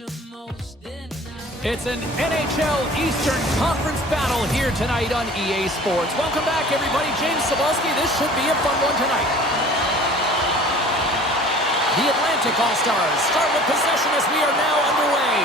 It's an NHL Eastern Conference battle here tonight on EA Sports. Welcome back, everybody. James Cebulski. This should be a fun one tonight. The Atlantic All-Stars start with possession as we are now underway.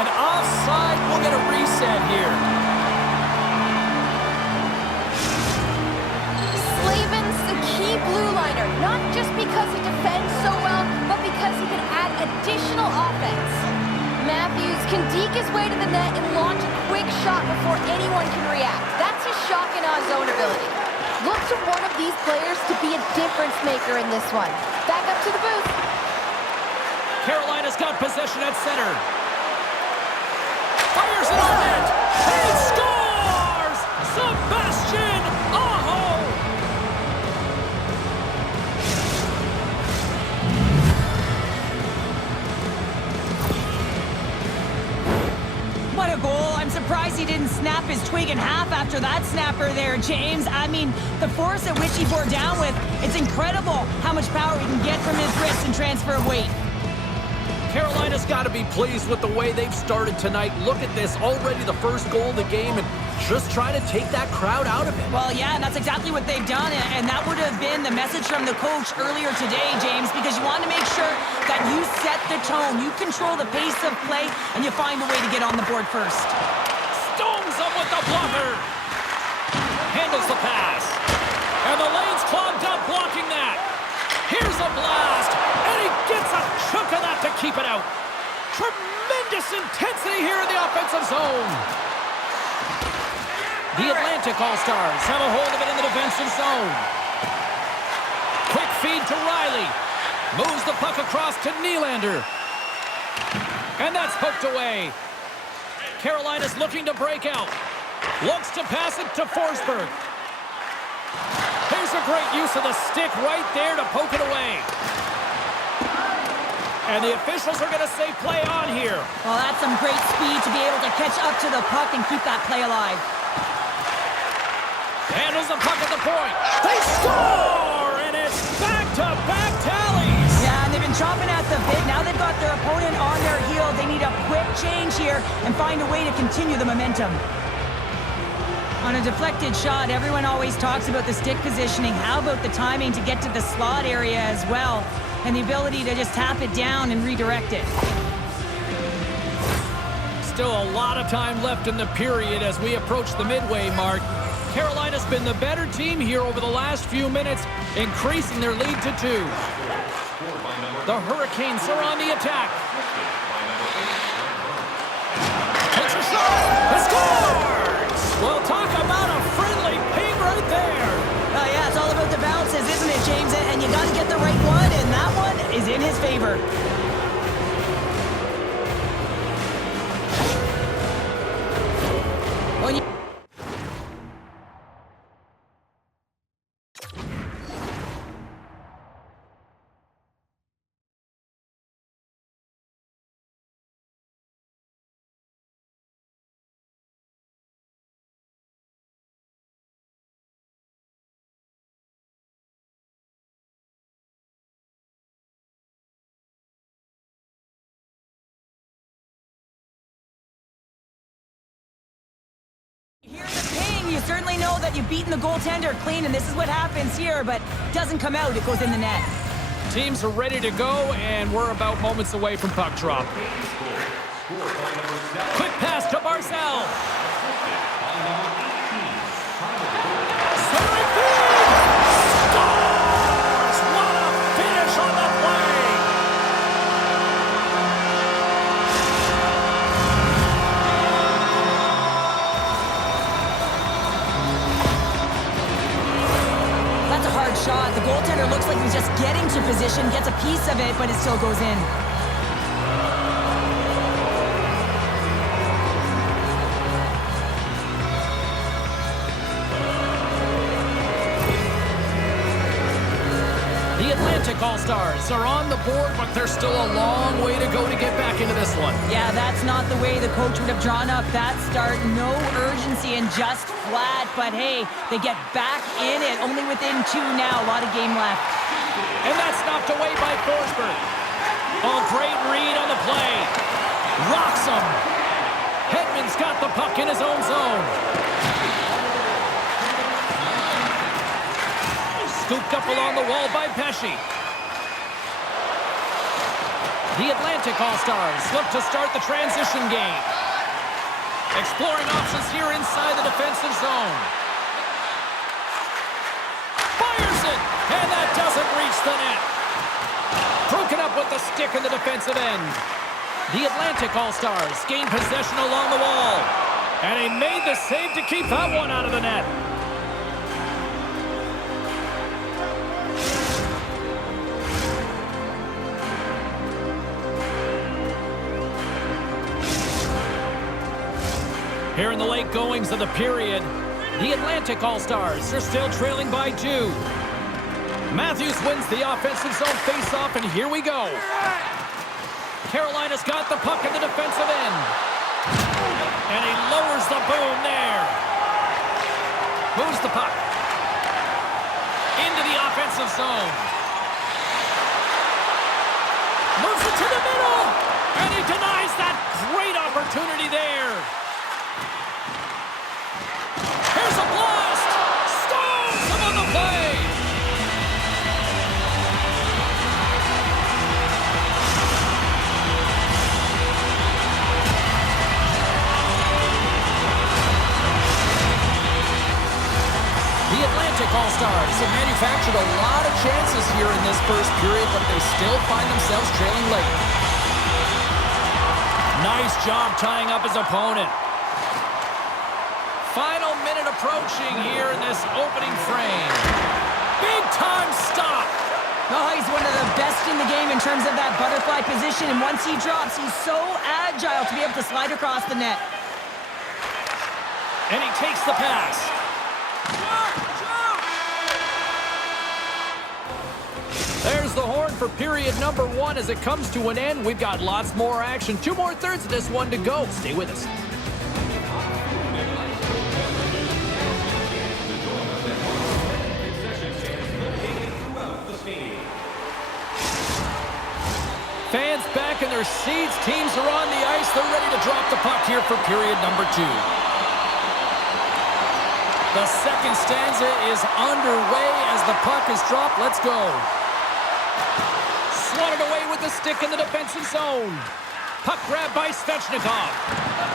And offside, we'll get a reset here. Slavin's the key blue liner, not just because he defends so well, but because he can add additional offense. Matthews can deke his way to the net and launch a quick shot before anyone can react. That's his shock and awe zone ability. Look to one of these players to be a difference maker in this one. Back up to the booth. Carolina's got possession at center. Fires it on net. He scores! Sebastian Aho! What a goal. I'm surprised he didn't snap his twig in half after that snapper there, James. I mean, the force at which he bore down with, it's incredible how much power he can get from his wrist and transfer of weight. Carolina's got to be pleased with the way they've started tonight. Look at this, already the first goal of the game, and just try to take that crowd out of it. Well, yeah, and that's exactly what they've done, and that would have been the message from the coach earlier today, James, because you want to make sure that you set the tone, you control the pace of play, and you find a way to get on the board first. Stones up with the blocker. Handles the pass. And the lane's clogged up blocking that. Here's a blast. And he gets a chunk of that to keep it out. Tremendous intensity here in the offensive zone. The Atlantic All-Stars have a hold of it in the defensive zone. Quick feed to Riley. Moves the puck across to Nylander. And that's poked away. Carolina's looking to break out. Looks to pass it to Forsberg. Here's a great use of the stick right there to poke it away. And the officials are going to say play on here. Well, that's some great speed to be able to catch up to the puck and keep that play alive. Handles the puck at the point. They score! And it's back-to-back tallies. Yeah, and they've been chomping at the bit. Now they've got their opponent on their heel. They need a quick change here and find a way to continue the momentum. On a deflected shot, everyone always talks about the stick positioning. How about the timing to get to the slot area as well? And the ability to just tap it down and redirect it. Still a lot of time left in the period as we approach the midway mark. Carolina's been the better team here over the last few minutes, increasing their lead to 2. The Hurricanes are on the attack. Takes a shot. He scores! Well, talk about a friendly ping right there. Oh, yeah, it's all about the bounces, isn't it, James? And you got to get the right one, and that one is in his favor. When you hear the ping, you certainly know that you've beaten the goaltender clean, and this is what happens here, but doesn't come out, it goes in the net. Teams are ready to go, and we're about moments away from puck drop. Quick pass to Barzal. Centering feed! Scores! What a finish on the play! That's a hard shot. The goaltender looks like he's just getting to position, gets a piece of it, but it still goes in. The Atlantic All-Stars are on the board, but there's still a long way to go to get back into this one. Yeah, that's not the way the coach would have drawn up that start. No urgency and just flat, but hey, they get back in it. Only within 2 now, a lot of game left. And that's knocked away by Forsberg. Oh, great read on the play. Rocks him. Hedman's got the puck in his own zone. Scooped up along the wall by Pesci. The Atlantic All-Stars look to start the transition game. Exploring options here inside the defensive zone. Fires it, and that doesn't reach the net. Broken up with the stick in the defensive end. The Atlantic All-Stars gain possession along the wall. And he made the save to keep that one out of the net. Here in the late goings of the period, the Atlantic All-Stars are still trailing by 2. Matthews wins the offensive zone face-off, and here we go. Carolina's got the puck in the defensive end. And he lowers the boom there. Moves the puck into the offensive zone. Moves it to the middle. And he denies that great opportunity there. Here's a blast. Stones him on the play. The Atlantic All-Stars have manufactured a lot of chances here in this first period, but they still find themselves trailing late. Nice job tying up his opponent. Final minute approaching here in this opening frame. Big time stop. Oh, he's one of the best in the game in terms of that butterfly position, and once he drops, he's so agile to be able to slide across the net. And he takes the pass. There's the horn for period number 1 as it comes to an end. We've got lots more action. 2 more thirds of this one to go. Stay with us. Fans back in their seats. Teams are on the ice. They're ready to drop the puck here for period number 2. The second stanza is underway as the puck is dropped. Let's go. Swatted away with the stick in the defensive zone. Puck grabbed by Svechnikov.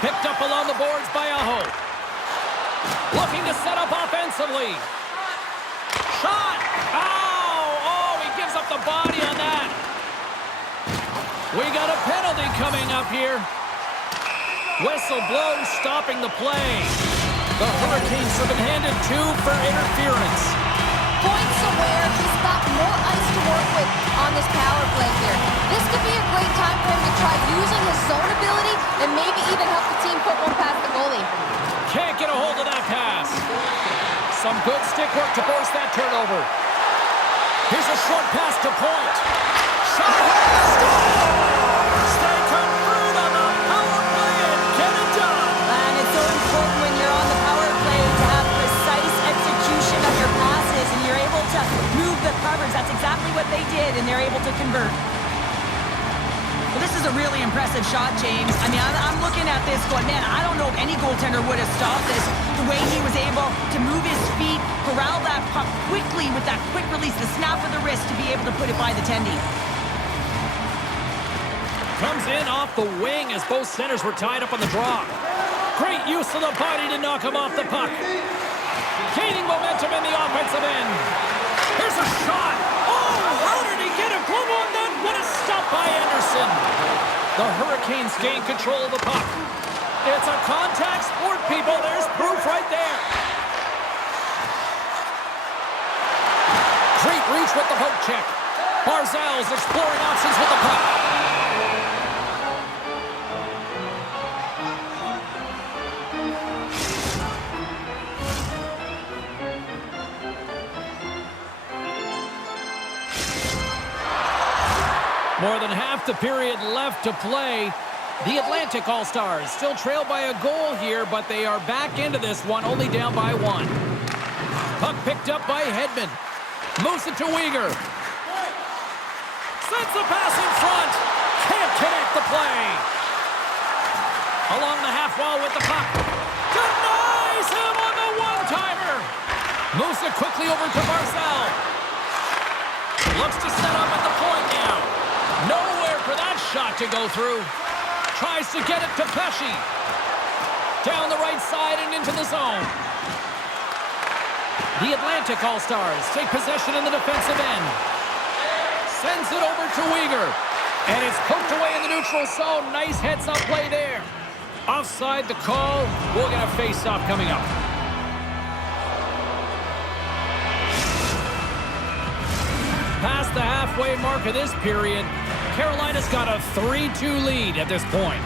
Picked up along the boards by Aho. Looking to set up offensively. Shot! Oh, he gives up the body on that. We got a penalty coming up here. Whistle blows, stopping the play. The Hurricanes have been handed 2 for interference. Points aware, he's got more ice to work with on this power play here. This could be a great time for him to try using his zone ability and maybe even help the team put one past the goalie. Can't get a hold of that pass. Some good stick work to force that turnover. Here's a short pass to Point. Shot! Scores! They convert on the power play and get it done. And it's so important when you're on the power play to have precise execution of your passes, and you're able to move the coverage. That's exactly what they did, and they're able to convert. Well, this is a really impressive shot, James. I mean, I'm looking at this going, man, I don't know if any goaltender would have stopped this. The way he was able to move his feet, corral that puck quickly with that quick release, the snap of the wrist to be able to put it by the tendy. Comes in off the wing as both centers were tied up on the draw. Great use of the body to knock him off the puck. Gaining momentum in the offensive end. Here's a shot. Oh, how did he get a glove on that? What a stop by Anderson. The Hurricanes gain control of the puck. It's a contact sport, people. There's proof right there. Great reach with the poke check. Barzal's exploring options with the puck. More than half the period left to play. The Atlantic All-Stars still trail by a goal here, but they are back into this one, only down by 1. Puck picked up by Hedman. Moves it to Weegar. Sends the pass in front. Can't connect the play. it quickly over to Marcel. Looks to set up at the point now. Nowhere for that shot to go through. Tries to get it to Pesci. Down the right side and into the zone. The Atlantic All-Stars take possession in the defensive end. Sends it over to Uyghur. And it's poked away in the neutral zone. Nice heads-up play there. Offside the call. We'll get a face-off coming up. Past the halfway mark of this period, Carolina's got a 3-2 lead at this point.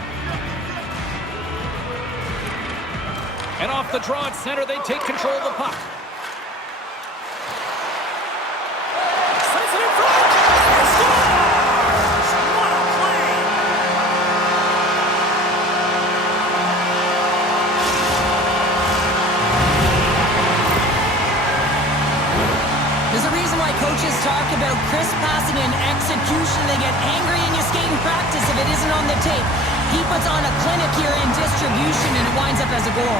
And off the draw at center, they take control of the puck. Sends it in front. And scores! What a play! There's a reason why coaches talk about crisp passing and execution. They get angry and you skate in practice if it isn't on the tape. He puts on a clinic here in distribution and it winds up as a goal.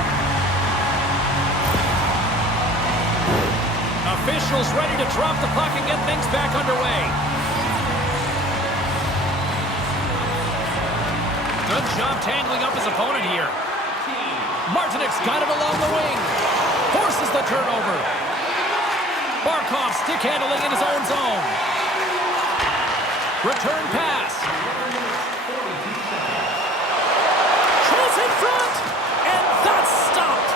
Officials ready to drop the puck and get things back underway. Good job tangling up his opponent here. Martinik's got it along the wing. Forces the turnover. Barkov stick handling in his own zone. Return pass. Chase in front. And that's stopped.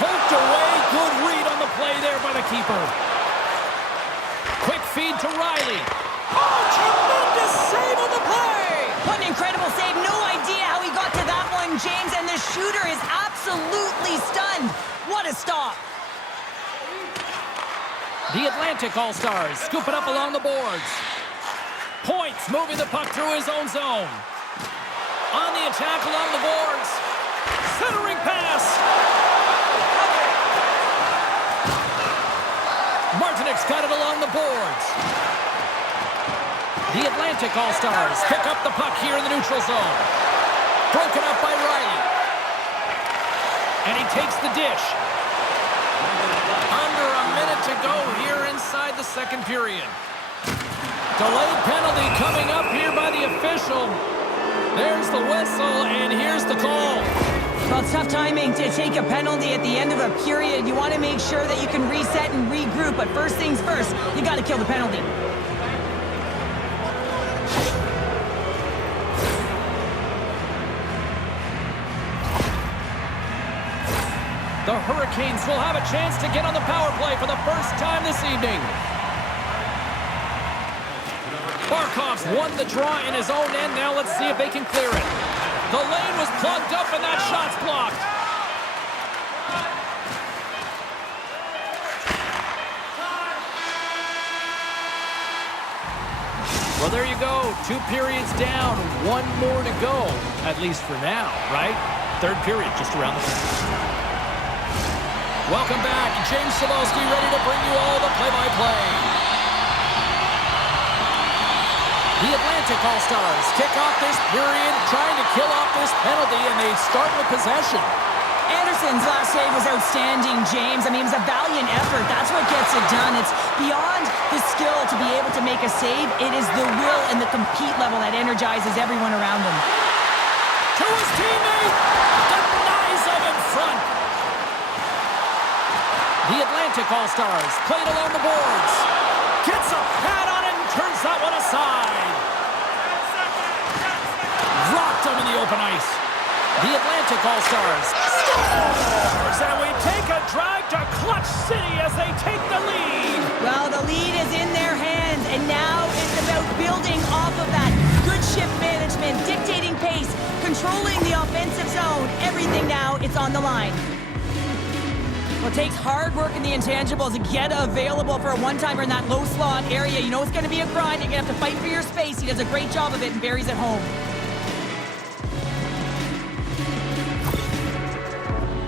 Poked away. Good read on the play there by the keeper. Quick feed to Riley. Oh, tremendous save on the play. What an incredible save. No idea how he got to that one, James. And the shooter is absolutely stunned. What a stop. The Atlantic All-Stars scoop it up along the boards. Points moving the puck through his own zone. On the attack along the boards. Centering pass. Martinik's got it along the boards. The Atlantic All-Stars pick up the puck here in the neutral zone. Broken up by Riley. And he takes the dish. Under a minute to go here inside the second period. Delayed penalty coming up here by the official. There's the whistle, and here's the call. Well, it's tough timing to take a penalty at the end of a period. You want to make sure that you can reset and regroup, but first things first, you got to kill the penalty. The Hurricanes will have a chance to get on the power play for the first time this evening. Barkov's won the draw in his own end. Now let's see if they can clear it. The lane was plugged up and that shot's blocked. Well, there you go. 2 periods down, 1 more to go, at least for now, right? Third period just around the corner. Welcome back. James Cebulski ready to bring you all the play-by-play. The Atlantic All-Stars kick off this period, trying to kill off this penalty, and they start with possession. Anderson's last save was outstanding, James. I mean, it was a valiant effort. That's what gets it done. It's beyond the skill to be able to make a save. It is the will and the compete level that energizes everyone around him. To his teammate, denies him in front. The Atlantic All-Stars played along the boards. Gets a pad on it and turns that one aside. Rocked him in the open ice. The Atlantic All-Stars scores! And we take a drive to Clutch City as they take the lead. Well, the lead is in their hands, and now it's about building off of that. Good shift management, dictating pace, controlling the offensive zone. Everything now, it's on the line. Well, it takes hard work in the intangibles to get available for a one-timer in that low slot area. You know it's going to be a grind. You're going to have to fight for your space. He does a great job of it and buries it home.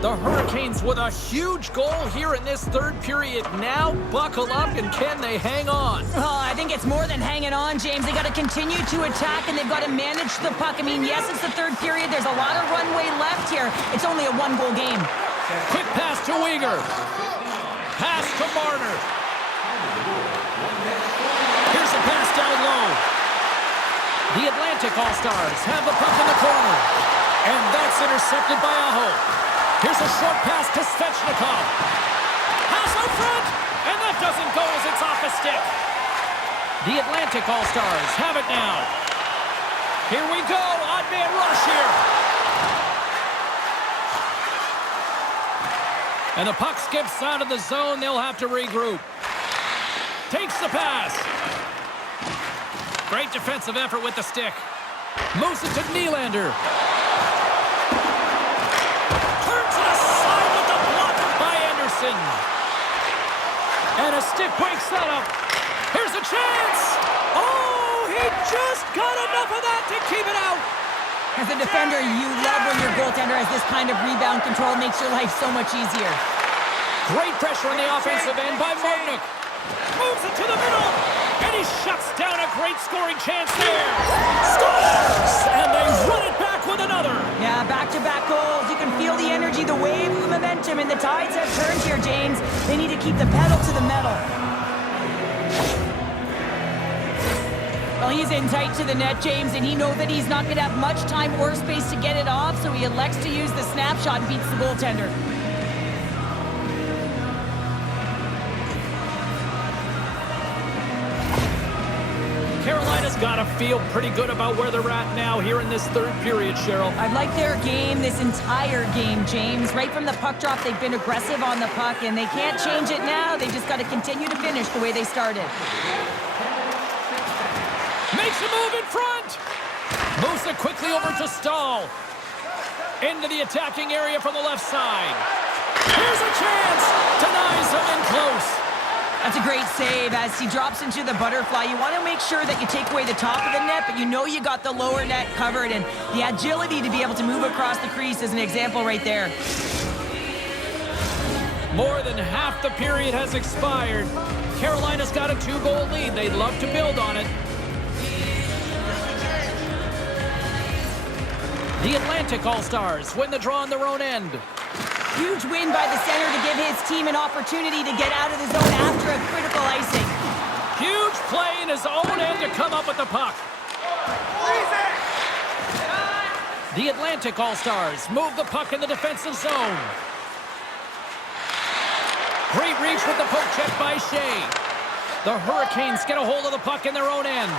The Hurricanes with a huge goal here in this third period. Now buckle up, and can they hang on? Oh, I think it's more than hanging on, James. They got to continue to attack, and they've got to manage the puck. I mean, yes, it's the third period. There's a lot of runway left here. It's only a one-goal game. Quick pass to Uyghur. Pass to Marner. Here's a pass down low. The Atlantic All-Stars have the puck in the corner. And that's intercepted by Aho. Here's a short pass to Svechnikov. Pass out front. And that doesn't go as it's off a stick. The Atlantic All-Stars have it now. Here we go. Odd man rush here. And the puck skips out of the zone. They'll have to regroup. Takes the pass. Great defensive effort with the stick. Moves it to Nylander. Turns it aside with the block by Anderson. And a stick breaks that up. Here's a chance. Oh, he just got enough of that to keep it out. As a defender, you love when your goaltender has this kind of rebound control. Makes your life so much easier. Great pressure on the offensive end by Martinook. Moves it to the middle. And he shuts down a great scoring chance there. Scores! And they run it back with another. Yeah, back-to-back goals. You can feel the energy, the wave, the momentum, and the tides have turned here, James. They need to keep the pedal to the metal. Well, he's in tight to the net, James, and he knows that he's not going to have much time or space to get it off, so he elects to use the snapshot and beats the goaltender. Carolina's got to feel pretty good about where they're at now here in this third period, Cheryl. I like their game this entire game, James. Right from the puck drop, they've been aggressive on the puck, and they can't change it now. They just got to continue to finish the way they started. Makes a move in front. Moves it quickly over to Stahl. Into the attacking area from the left side. Here's a chance. Denies him in close. That's a great save as he drops into the butterfly. You want to make sure that you take away the top of the net, but you know you got the lower net covered, and the agility to be able to move across the crease is an example right there. More than half the period has expired. Carolina's got a 2-goal lead. They'd love to build on it. The Atlantic All-Stars win the draw on their own end. Huge win by the center to give his team an opportunity to get out of the zone after a critical icing. Huge play in his own end to come up with the puck. The Atlantic All-Stars move the puck in the defensive zone. Great reach with the poke check by Shea. The Hurricanes get a hold of the puck in their own end.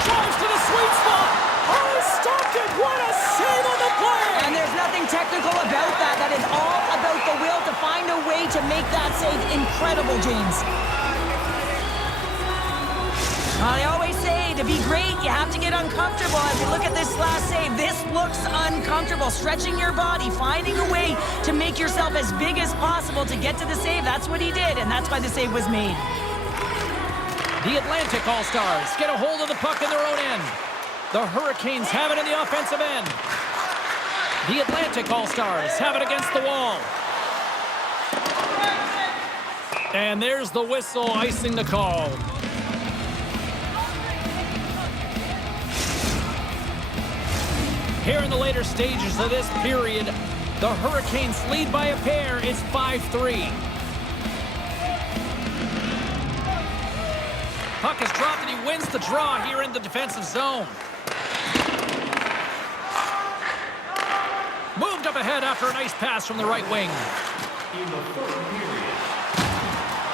Drives to the sweet spot. Oh, stopped it. What a save on the play. And there's nothing technical about that. That is all about the will to find a way to make that save incredible, James. They always say to be great, you have to get uncomfortable. As you look at this last save, this looks uncomfortable. Stretching your body, finding a way to make yourself as big as possible to get to the save. That's what he did, and that's why the save was made. The Atlantic All-Stars get a hold of the puck in their own end. The Hurricanes have it in the offensive end. The Atlantic All-Stars have it against the wall. And there's the whistle icing the call. Here in the later stages of this period, the Hurricanes lead by a pair. It's 5-3. Puck is dropped and he wins the draw here in the defensive zone. Moved up ahead after a nice pass from the right wing.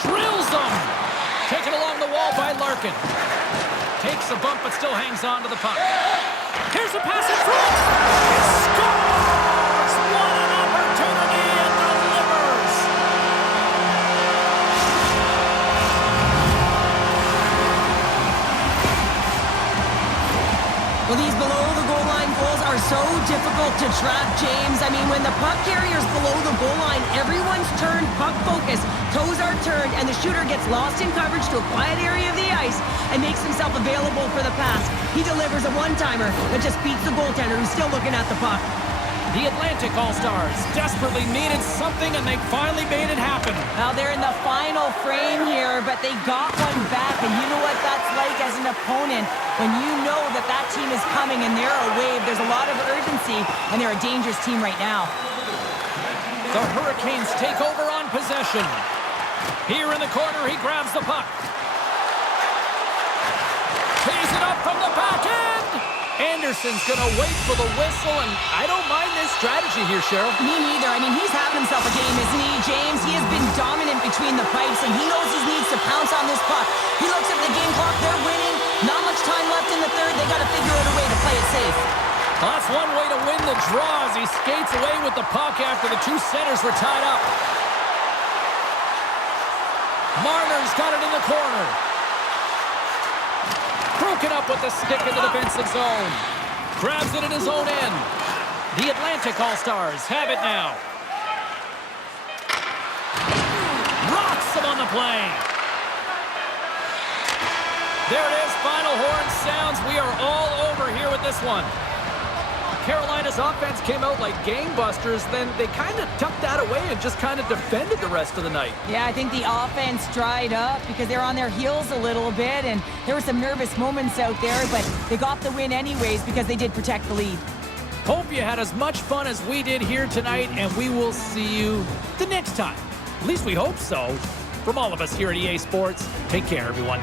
Drills them. Taken along the wall by Larkin. Takes a bump but still hangs on to the puck. Here's a pass in front. He scores! What an opportunity and delivers. Well, these below-the-goal line goals are so difficult to track, James. I mean, when the puck carrier's below the goal line, everyone's turned puck focus, toes are turned, and the shooter gets lost in coverage to a quiet area of the ice and makes himself available for the pass. He delivers a one-timer that just beats the goaltender who's still looking at the puck. The Atlantic All-Stars desperately needed something, and they finally made it happen. Well, they're in the final frame here, but they got one back, and you know what that's like as an opponent when you know that that team is coming and they're a wave. There's a lot of urgency, and they're a dangerous team right now. The Hurricanes take over on possession. Here in the corner, he grabs the puck. Tees it up from the back end. Anderson's going to wait for the whistle, and I don't mind this strategy here, Cheryl. Me neither. I mean, he's having himself a game, isn't he, James? He has been dominant between the pipes, and he knows he needs to pounce on this puck. He looks at the game clock. They're winning. Not much time left in the third. They got to figure out a way to play it safe. Well, that's one way to win the draw as he skates away with the puck after the two centers were tied up. Marner's got it in the corner. Broken up with the stick in the defensive zone. Grabs it in his own end. The Atlantic All-Stars have it now. Rocks him on the play. There it is. Final horn sounds. We are all over here with this one. Carolina's offense came out like gangbusters, then they kind of tucked that away and just kind of defended the rest of the night. Yeah, I think the offense dried up because they're on their heels a little bit, and there were some nervous moments out there, but they got the win anyways because they did protect the lead. Hope you had as much fun as we did here tonight, and we will see you the next time. At least we hope so. From all of us here at EA Sports, take care, everyone.